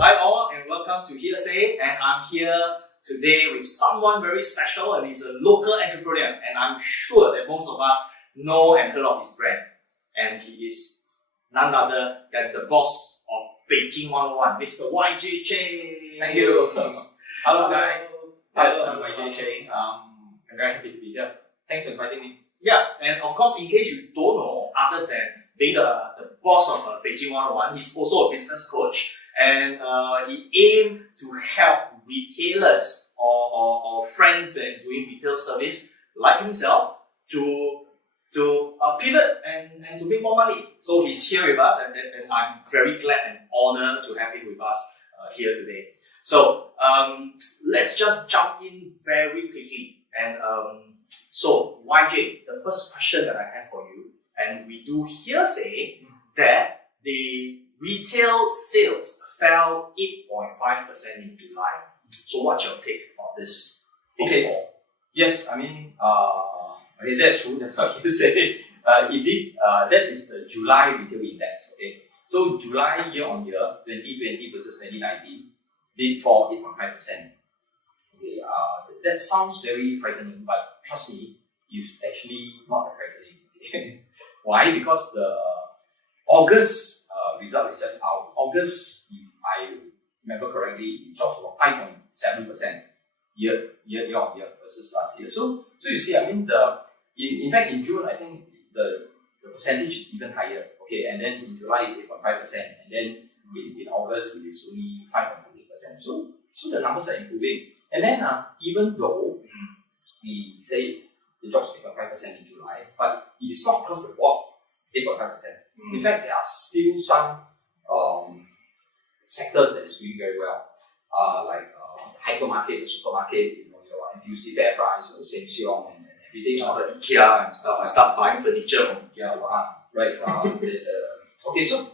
Hi all and welcome to HearSay, and I'm here today with someone very special, and he's a local entrepreneur, and I'm sure that most of us know and heard of his brand, and he is none other than the boss of Beijing 101, Mr. YJ Cheng. Thank you. Hello guys. Yes, Hello. I'm YJ Cheng. I'm very happy to be here. Thanks for inviting me. Yeah, and of course, in case you don't know, other than being the boss of Beijing 101, he's also a business coach, and he aims to help retailers or friends that is doing retail service like himself to pivot and to make more money. So he's here with us, and I'm very glad and honored to have him with us here today. So let's just jump in very quickly. And so YJ, the first question that I have for you, and we do HearSay that the retail sales fell 8.5% in July. So what's your take on this? Okay. Yes, I mean, okay, that's true. That's what you say. It did. That is the July retail index. Okay. So July year on year, 2020 versus 2019, did fall 8.5%. Okay. That sounds very frightening, but trust me, it's actually not that frightening. Okay. Why? Because the August result is just out. August, if I remember correctly, it dropped about 5.7% year on year versus last year. So you see, I mean, in fact in June I think the percentage is even higher. Okay, and then in July it's 8.5%, and then in August it is only 5.7%. So the numbers are improving. And then even though we say it drops 8.5% in July, but it is not across the board 8.5%. In fact, there are still some sectors that is doing very well, like hypermarket, the supermarket, your NTUC FairPrice, Sheng and everything. The IKEA and stuff. I start buying furniture from IKEA. Right. Okay, so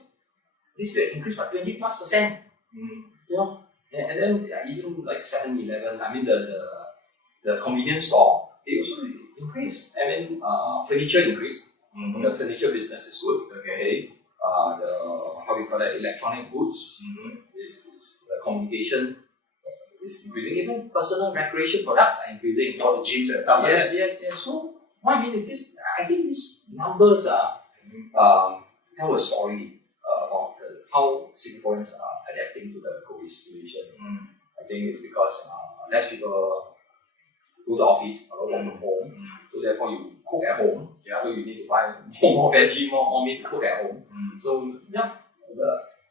this will increase by 20+%. You know, and then even like 7-Eleven, I mean the convenience store, they also increase. I mean furniture increase. The furniture business is good. Okay. How we call that, electronic goods, is the communication is increasing. Even personal recreation products are increasing. All the gyms and stuff. Yes. So what I mean is this. I think these numbers are tell a story about how Singaporeans are adapting to the COVID situation. I think it's because less people go to the office or work from home, so therefore you cook at home. So you need to buy more veggie, more meat to cook at home. So yeah,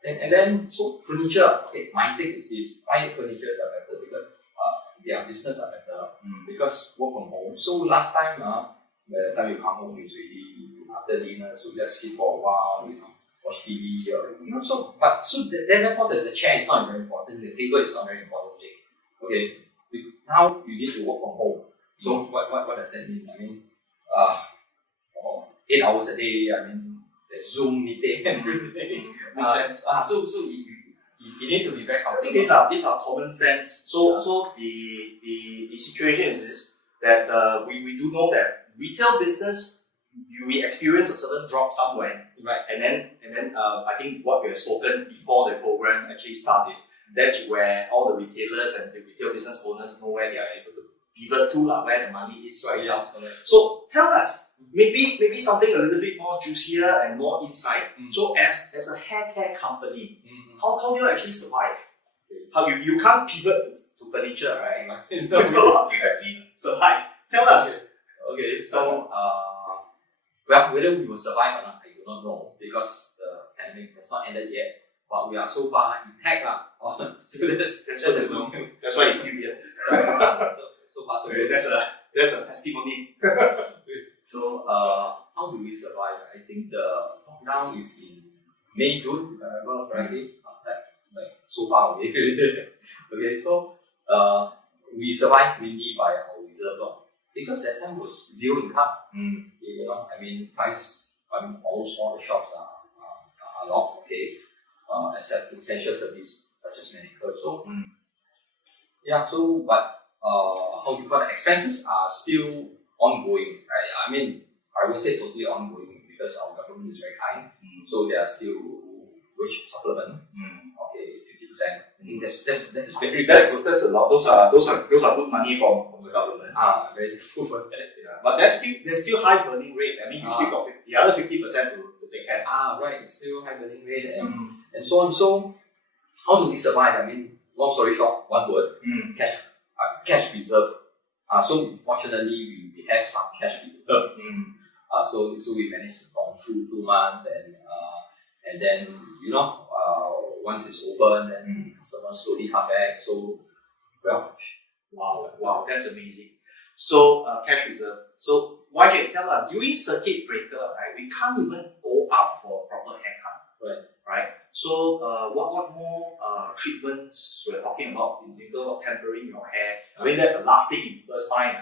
and then so furniture. Okay, my take is this: why furnitures are better because their business are better because work from home. So last time, the time you come home is really after dinner, so just sit for a while, watch TV, So therefore the chair is not very important. The table is not very important. Okay. Now you need to work from home. So what does that mean? I mean, 8 hours a day. I mean, there's Zoom meeting and everything. Makes sense. So you need to be very I comfortable. think these are common sense. So the situation is this, that we do know that retail business, we experience a certain drop somewhere, Right. And then I think what we have spoken before the program actually started. That's where all the retailers and the retail business owners know where they are able to pivot to, where the money is right now. Correct. So tell us, maybe something a little bit more juicier and more insight. So as a hair care company, how do you actually survive? How you can't pivot to furniture, right? So how do you actually survive? Tell us. Okay, so well, whether we will survive or not, I do not know because the pandemic has not ended yet. But we are so far intact. So that's what we know. That's why he's still here. so far so Okay, good. that's a testimony. So how do we survive? I think the lockdown is in May, June, if I remember correctly. Like so far away. Okay, so we survived mainly by our reserve log because that time was zero income. I mean, almost all the shops are locked. Okay. Except essential service such as medical. So but how do you call it? Expenses are still ongoing. I mean, I won't say totally ongoing because our government is very kind. So there are still wage supplement. Okay, I think that's very That's a lot. Those are good money from the government. very good for that. Yeah, but there's still high burning rate. I mean, you still got the other 50% to take care. Right. It's still high burning rate and so on. So how do we survive? I mean, long story short, one word: cash reserve. So fortunately, we have some cash reserve. So we managed to go through 2 months and then once it's open, then customers slowly come back. So Wow, that's amazing. So cash reserve. So YJ, tell us, during circuit breaker, right, we can't even go out for a proper haircut. Right. So what more treatments we're talking about in terms of tempering your hair? I mean, that's the last thing in people's mind.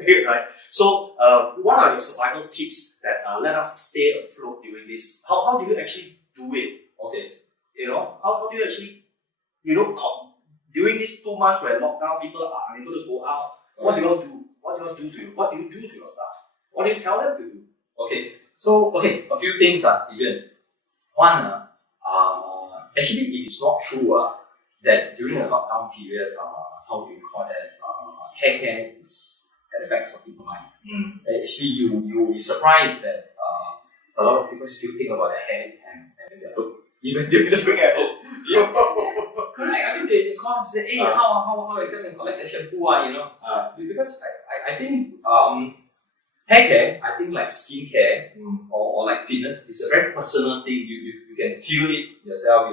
Right. So what are your survival tips that let us stay afloat during this? How do you actually do it? Okay. How do you actually, during these 2 months where lockdown, people are unable to go out, what do you do? What do you do to your staff? What do you tell them to do? Okay. So a few things even. One, actually it is not true that during the lockdown period, how do you call that, hair care is at the back of people's mind. Actually, you will be surprised that a lot of people still think about their hair and their look, even during the break at home. Correct. I mean, they call and say, hey, how I come and collect the shampoo, because I think hair care, I think like skin care or like fitness, is a very personal thing. You can feel it yourself,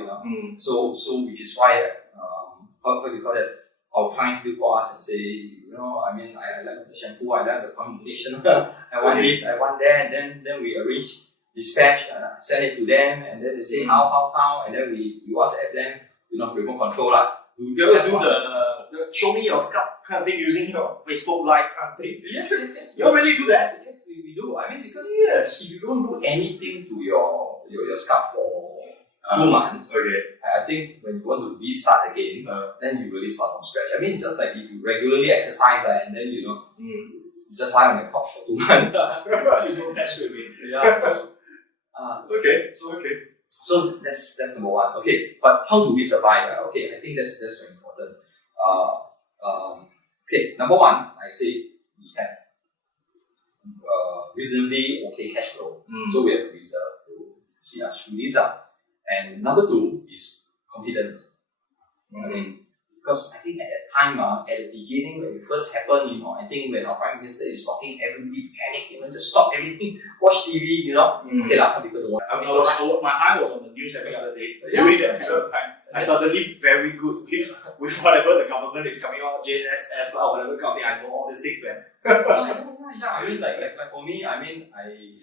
So which is why how do you call it? Our clients still call us and say, I like the shampoo, I like the conditioner, I want this, I want that, and then we arrange dispatch, send it to them, and then they say how, and then we WhatsApp them, remote control You ever do the show me your scalp kind of thing using your Facebook Live kind of thing? Yes. You really do that? Yes, we do. I mean, because if you don't do anything to your scalp for 2 months, I think when you want to restart again, then you really start from scratch. I mean, it's just like if you regularly exercise and then you just lie on your couch for 2 months. That's really. Yeah. So that's number one. Okay, but how do we survive? Okay, I think that's very important. Okay, number one, I say we have reasonably okay cash flow. So we have reserve to see us through this up. And number two is confidence. I mean, because I think at that time, at the beginning when it first happened, I think when our Prime Minister is talking, everybody panic, just stop everything, watch TV, Okay, some people don't watch. My eye was on the news every other day during that period of time. I suddenly very good with whatever the government is coming out, JSS or whatever kind of thing. I know all these things, man. Yeah. I mean, like for me, I mean, I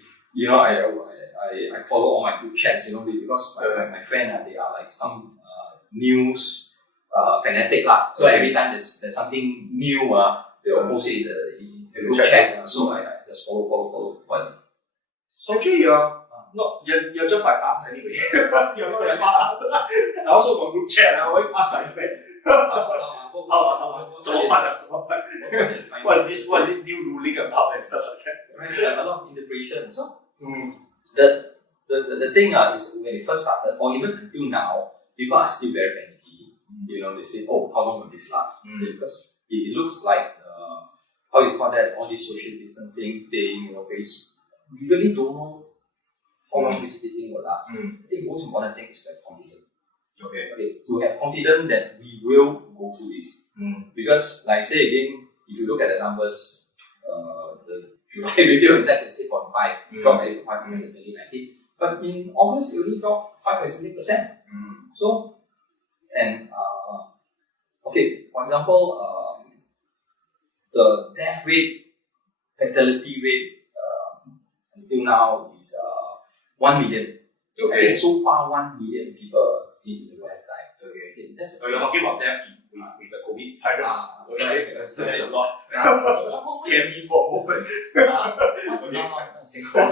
follow all my group chats, because my friend, they are like some news fanatic lah. So every time there's something new, they will post it in the group chat. So I just follow. What? So actually, you're just like us anyway. You're not that far up. I also got group chat. I always ask my friend. What's this new ruling about and stuff like that? Right, a lot of integration. So the thing is when it first started, or even until now, people are still very panicky. They say, "Oh, how long will this last?" Because it looks like how you call that, all this social distancing thing, face. We really don't know how long this thing will last. I think most important thing is to have confidence. Okay, to have confidence that we will go through this. Because, like I say again, if you look at the numbers, the July retail index is 8.5, dropped 8.5% in 2019. But in August, it only dropped 5.7%. So, and okay, for example, the death rate, fatality rate until now is 1 million. I think so far 1 million people in the US died. Okay, that's you're talking about death with the COVID virus. So that's a lot. Scare me for a moment. No, Singapore.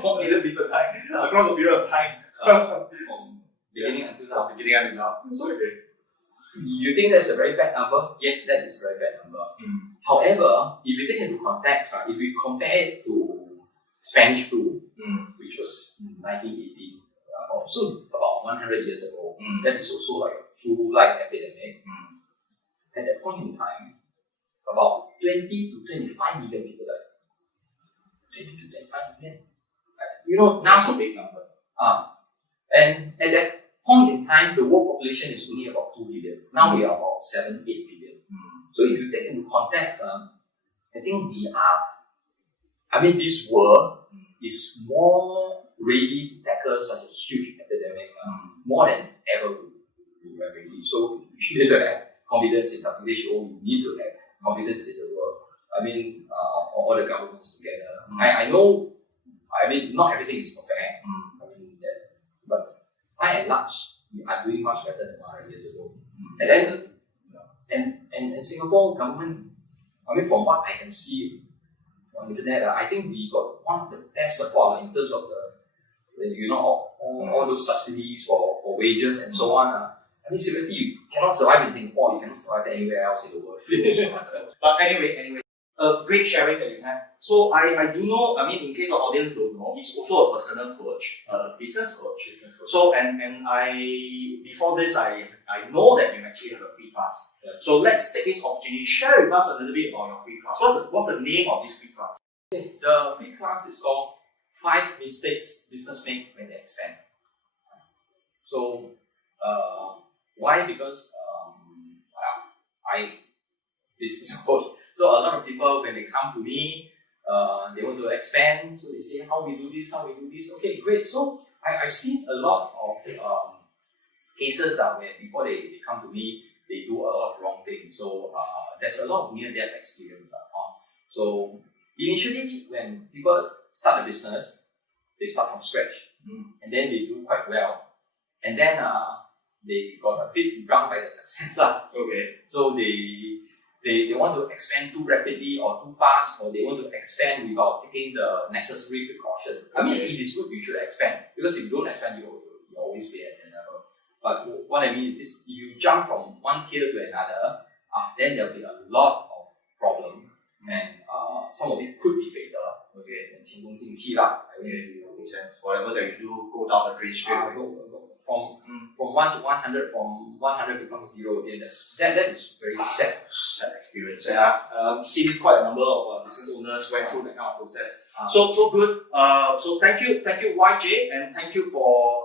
4 million people died across a period of time. From beginning until now. So you think that's a very bad number? Yes, that is a very bad number. However, if you take into context, if we compare it to Spanish flu, which was in 1918, also about 100 years ago, that is also like a flu-like epidemic. At that point in time, about 20 to 25 million people died. 20 to 25 million. You know, now That's a big number. and at that point in time, the world population is only about 2 billion. Now we are about 7, 8 billion. So if you take into context, I think this world is more ready to tackle such a huge epidemic, more than ever we were ready. So you need to have confidence in WHO, you need to have confidence in the world. All the governments together. I know, not everything is perfect, but by and large, we are doing much better than 100 years ago. And then, and Singapore government, from what I can see on the internet, I think we got one of the best support in terms of all those subsidies for wages and so on. Seriously, you cannot survive in Singapore, you cannot survive anywhere else in the world. But anyway, great sharing that you have. So I do know, in case of audience don't know, he's also a personal coach, a business coach. So and before this, I know that you actually have a free class. Yeah. So let's take this opportunity, share with us a little bit about your free class. What's the name of this free class? Okay. The free class is called 5 Mistakes Business Make When They Expand. So why? Because I business coach. So a lot of people, when they come to me, they want to expand. So they say, how we do this, how we do this. Okay, great. So I've seen a lot of cases where before they come to me, they do a lot of wrong things. So there's a lot of near-death experience. So initially, when people start a business, they start from scratch. And then they do quite well. And then they got a bit drunk by the success. Okay. So they want to expand too rapidly or too fast, or they want to expand without taking the necessary precaution. It is good you should expand, because if you don't expand, you'll always be at that level. But what I mean is this: if you jump from one tier to another, then there'll be a lot of problem, and some of it could be fatal. Okay, and 前功尽弃啦. Makes sense. Whatever that you do, go down the drain straight away. From 1 to 100, from 100 becomes 0 again. That is very sad experience. And I've seen quite a number of business owners went through that kind of process. So good. So thank you YJ, and thank you for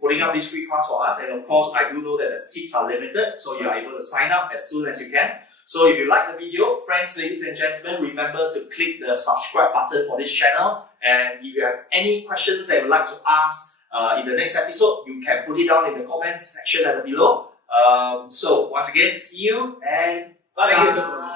putting up this free class for us. And of course, I do know that the seats are limited, so you are able to sign up as soon as you can. So if you like the video, friends, ladies and gentlemen, remember to click the subscribe button for this channel. And if you have any questions that you would like to ask in the next episode, you can put it down in the comments section below. So once again, see you and bye.